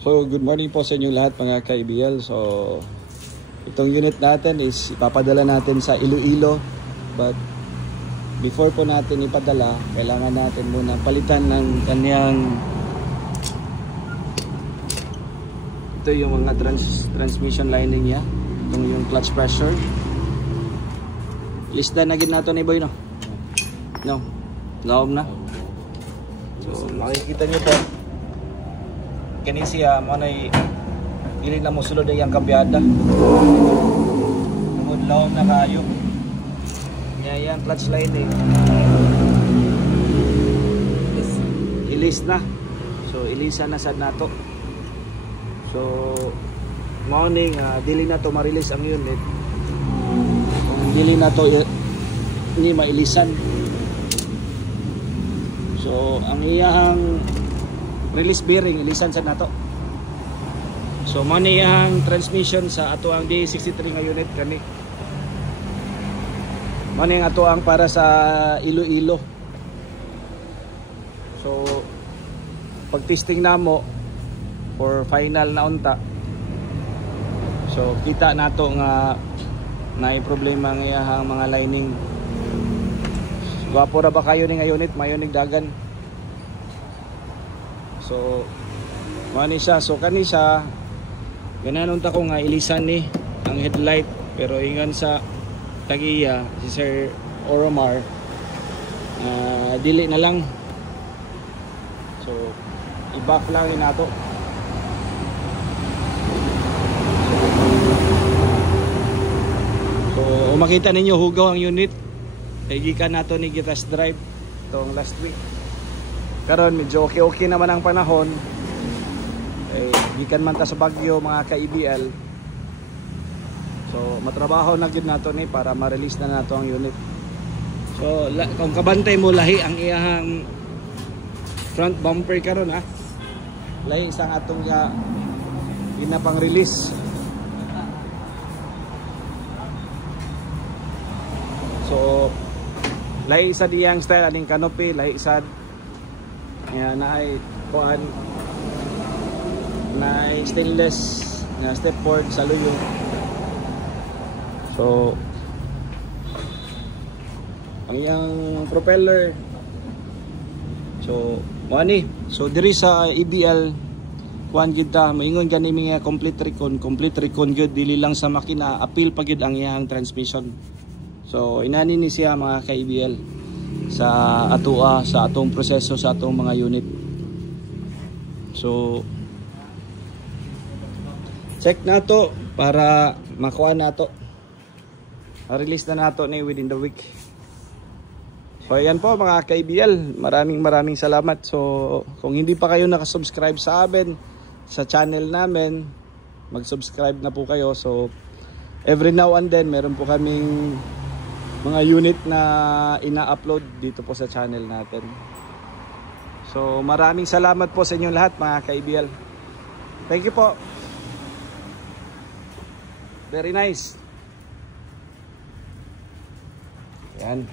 So good morning po sa inyo lahat mga ka-IBL. So itong unit natin is ipapadala natin sa Iloilo. But before po natin ipadala, kailangan natin muna palitan ng kanyang, ito yung mga transmission lining niya. Itong yung clutch pressure. Lista na gid nato ni Boy, no? No. Laom na. So makikita niyo po. Kani siya mo nay dili na mo sulod ay ang kabyada. Tungod laom na kayo. Nya yang clutch lining. Ilis na. So ilisa na sad nato. So morning dili na to ma-release ang unit. Kung dili na to ni mailisan. So ang iyang release bearing ilisan sa nato. So mo ni ang transmission sa ato ang D63 nga unit kani. Mo ni ato ang para sa Iloilo. So pag testing namo for final na unta. So kita nato nga naay problema ang iyang mga lining. Gwapo ra ba kayo ni nga unit mayo ning dagan. So mani siya, so kani siya gananon ta ko nga ilisan ni ang headlight, pero ingon sa tagiya si Sir Oromar dili na lang. So i-back lang nato. So makita ninyo hugaw ang unit. Gikan nato ni test drive tong last week. Karon medyo okay naman ang panahon. Gikan man ta sa Bagyo mga ka-IBL. So matrabaho na gid nato ni para ma-release na nato ang unit. So kung kabantay mo lahi ang iyang front bumper karon ha. Lahi sang atong ginapang release. So lahi sa diyang style aning canopy, lahi sad na ay kuan na stainless na stepboard sa luyo. So ang iyang propeller, so money, so diri sa IBL kuan gid ta moingon gani mga complete recon gyud, dili lang sa makina, appeal pa gyud ang iyang transmission. So inani ni siya mga ka-IBL sa atua sa atong proseso sa atong mga unit. So check nato para makuha nato, release na nato ni within the week. So ayan po mga ka-IBL, maraming salamat. So kung hindi pa kayo nakasubscribe sa amin sa channel namin, mag-subscribe na po kayo. So every now and then meron po kaming mga unit na ina-upload dito po sa channel natin. So maraming salamat po sa inyo lahat mga ka-IBL. Thank you po. Very nice. Yan.